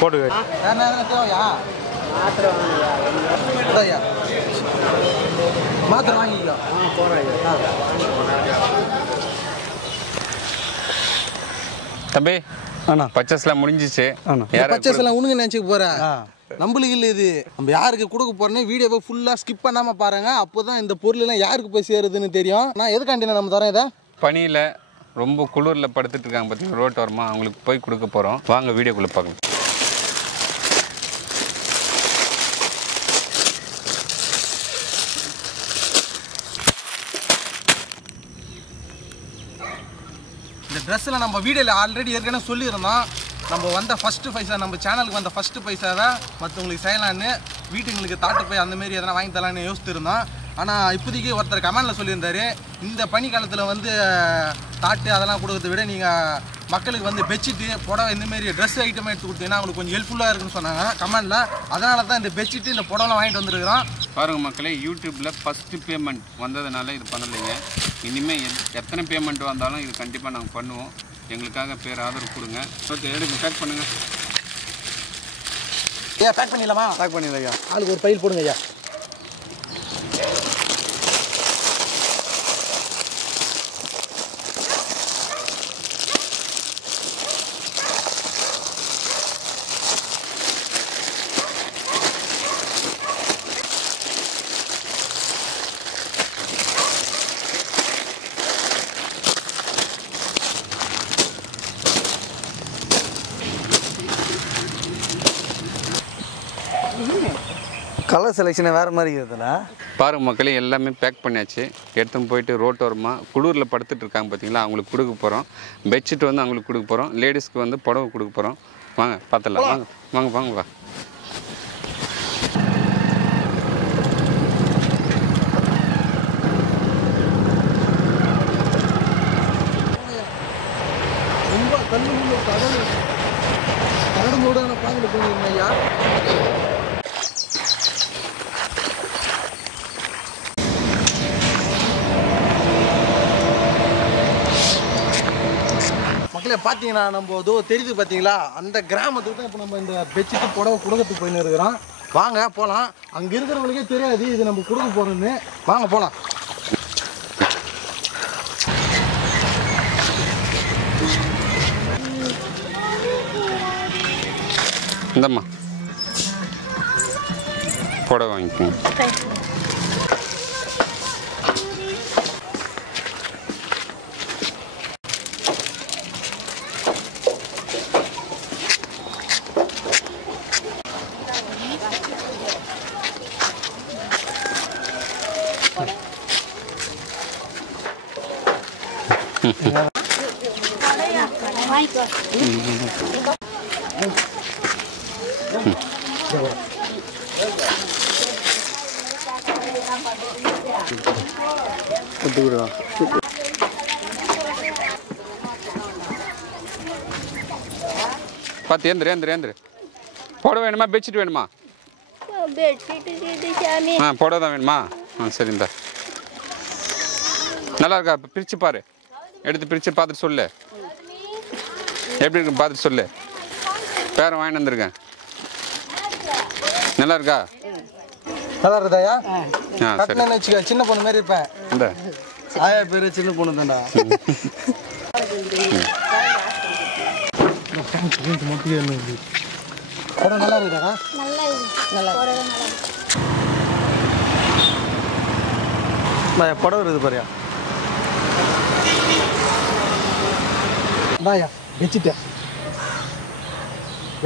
போட்டு மாத்திரை வாங்கிக்கோ. தம்பி பர்ச்சேஸ்லாம் முடிஞ்சிச்சு. பர்ச்சேஸ்லாம் உனக்கு நினச்சிக்க போகிறேன். நம்மளுக்கு இல்லை இது. நம்ம யாருக்கு கொடுக்க போகிறேன்னு வீடியோவை ஃபுல்லாக ஸ்கிப் பண்ணாமல் பாருங்கள். அப்போ தான் இந்த பொருளெல்லாம் யாருக்கு போய் சேருதுன்னு தெரியும். நான் எதுக்காண்டி நம்ம தரேன் இதை? பனியில் ரொம்ப குளிரில் படுத்துட்டு இருக்காங்க பார்த்தீங்கன்னா ரோட் ஓரமா, அவங்களுக்கு போய் கொடுக்க போகிறோம். வாங்க வீடியோக்குள்ளே பார்க்கலாம். இந்த ட்ரெஸ்ஸில் நம்ம வீடியோவில் ஆல்ரெடி ஏற்கனவே சொல்லியிருந்தோம். நம்ம வந்த ஃபஸ்ட்டு பைசா, நம்ம சேனலுக்கு வந்த ஃபஸ்ட்டு பைசாவை மற்றவங்களுக்கு செய்யலான்னு வீட்டுங்களுக்கு தாட்டு போய் அந்தமாரி எதனா வாங்கி தரலான்னு யோசிச்சுருந்தோம். ஆனால் இப்போதைக்கு ஒருத்தர் கமெண்டில் சொல்லியிருந்தார், இந்த பனிக்காலத்தில் வந்து தாட்டு அதெல்லாம் கொடுக்கறத விட நீங்கள் மக்களுக்கு வந்து பெட்ஷீட்டு புடவை இந்தமாரி ட்ரெஸ் ஐட்டம் எடுத்து கொடுத்தீங்கன்னா அவங்களுக்கு கொஞ்சம் ஹெல்ப்ஃபுல்லாக இருக்குன்னு சொன்னாங்க கமெண்டில். அதனால தான் இந்த பெட்ஷீட்டு இந்த புடவைலாம் வாங்கிட்டு வந்துருக்கிறோம். பாருங்கள் மக்களே, யூடியூப்பில் ஃபஸ்ட்டு பேமெண்ட் வந்ததுனால இது பண்ணலைங்க. இனிமேல் எத்தனை பேமெண்ட் வந்தாலும் இது கண்டிப்பாக நாங்கள் பண்ணுவோம். எங்களுக்காக பேர் ஆதரவு கொடுங்க. ஓகே, எடுங்க, பேக் பண்ணுங்கள். ஐயா பேக் பண்ணிடலாமா? பேக் பண்ணிடலாம் ஐயா. ஆளுக்கு ஒரு பைல் போடுங்க ஐயா. கலர் செலெக்ஷனை வேறு மாதிரி இருக்குதுல்ல. பாருங்க மக்களே, எல்லாமே பேக் பண்ணியாச்சு. எடுத்துன்னு போயிட்டு ரோட்டோரமாக குளிரில் படுத்துட்டு இருக்காங்க பார்த்தீங்களா, அவங்களுக்கு கொடுக்க போகிறோம். பெட்ஷீட் வந்து அவங்களுக்கு கொடுக்க போகிறோம். லேடிஸ்க்கு வந்து புடவை கொடுக்க போகிறோம். வாங்க பார்த்துடலாம். வாங்க வாங்க வாங்க வா. ரொம்ப கல்லு கடல் மூடான பாங்கிட்டு போயிருந்தேன் ஐயா. மக்களே பார்த்தீங்கன்னா நம்ம ஏதோ தெரியுது பார்த்தீங்களா, அந்த கிராமத்துக்கு தான் இப்போ நம்ம இந்த பெட்ஷீட்டு புடவை கொடுக்கறதுக்கு போயின்னு இருக்கிறோம். வாங்க போகலாம். அங்கே இருக்கிறவங்களுக்கே தெரியாது இது நம்ம கொடுக்க போகிறோன்னு. வாங்க போகலாம். இந்தம்மா புடவை வாங்கிக்கோங்க. பார்த்து ஏந்திரு. புடவை வேணுமா பெட்ஷீட் வேணுமா? புடவை தான் வேணுமா? சரி, இந்த நல்லா இருக்கா? பிரித்து பாரு, எடுத்து பிரித்து பார்த்துட்டு சொல்லு எப்படி இருக்குன்னு பார்த்துட்டு சொல்லு. பேரை வாங்கிட்டு வந்துருக்கேன். நல்லா இருக்கா? நல்லா இருக்குதாயா? சரி, வச்சுக்க. சின்ன பொண்ணு மாதிரி இருப்பேன். இந்த ஆயா பேர் சின்ன பொண்ணு தான்டா. நல்லா இருக்குதா? புடவை இருக்குது பாரியா. பாயா வச்சுட்ட.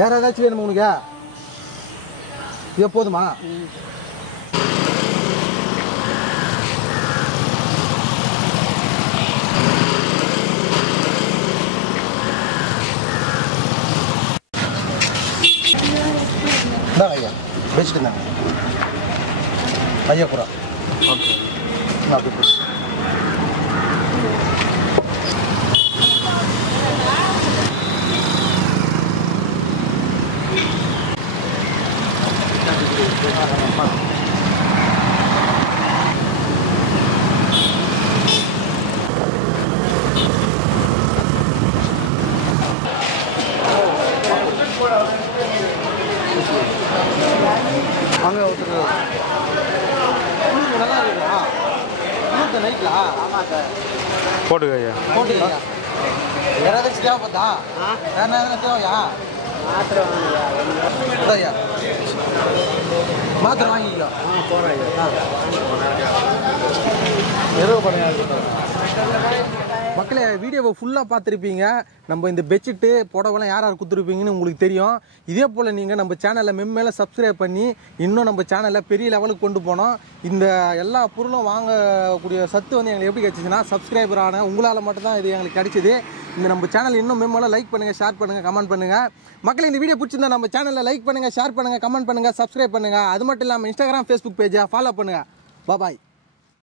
வேற ஏதாச்சும் வேணுமா உனக்கு? இது போதுமா? ஐயா வச்சுட்டு ஐயா பூரா. ஓகே, அப்படி வாங்க ஒருத்தர் நல்லா இருக்குதா நைட்லா? ஆமாம் சார். போட்டுக்க ஐயா. போட்டுக்கய்யா. வேறு ஏதாச்சும் தேவைப்படுதா? வேறு எதனா தேவையா? மாத்திரை வாங்கியா? மாத்திரை வாங்கிக்கோ. மக்களே, வீடியோவை ஃபுல்லாக பார்த்துருப்பீங்க. நம்ம இந்த பெட்ஷீட்டு புடவெல்லாம் யார் யார் கொடுத்துருப்பீங்கன்னு உங்களுக்கு தெரியும். இதே போல் நீங்கள் நம்ம சேனலை மெம்மேலே சப்ஸ்கிரைப் பண்ணி இன்னும் நம்ம சேனலை பெரிய லெவலுக்கு கொண்டு போனோம். இந்த எல்லா பொருளும் வாங்கக்கூடிய சத்து வந்து எங்களுக்கு எப்படி கிடச்சிச்சுன்னா, சப்ஸ்கிரைபர் ஆன உங்களால் மட்டும்தான் இது எங்களுக்கு கிடைச்சிது. இந்த நம்ம சேனல் இன்னும் மெம்மேலே லைக் பண்ணுங்கள், ஷேர் பண்ணுங்கள், கமெண்ட் பண்ணுங்கள். மக்களே, இந்த வீடியோ பிடிச்சிருந்தா நம்ம சேனலில் லைக் பண்ணுங்கள், ஷேர் பண்ணுங்கள், கமெண்ட் பண்ணுங்கள், சப்ஸ்கிரைப் பண்ணுங்கள். அது மட்டும் இல்லாமல் இன்ஸ்டாகிராம், ஃபேஸ்புக் பேஜை ஃபாலோ பண்ணுங்கள். பாய்.